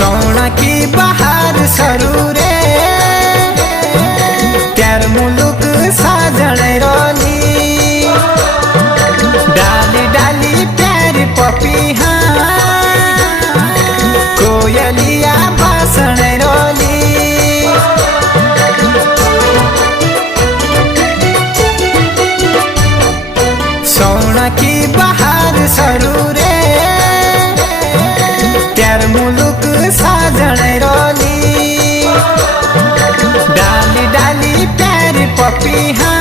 सोना की बहार सरू रे त्यार मुलुक साजण रोली डाली डाली प्यारी पपीहा कोयलिया भाषण रोली सोना की बहार सरू रे त्यार मुलुक साजण रोली डाली डाली प्यारी पपीहा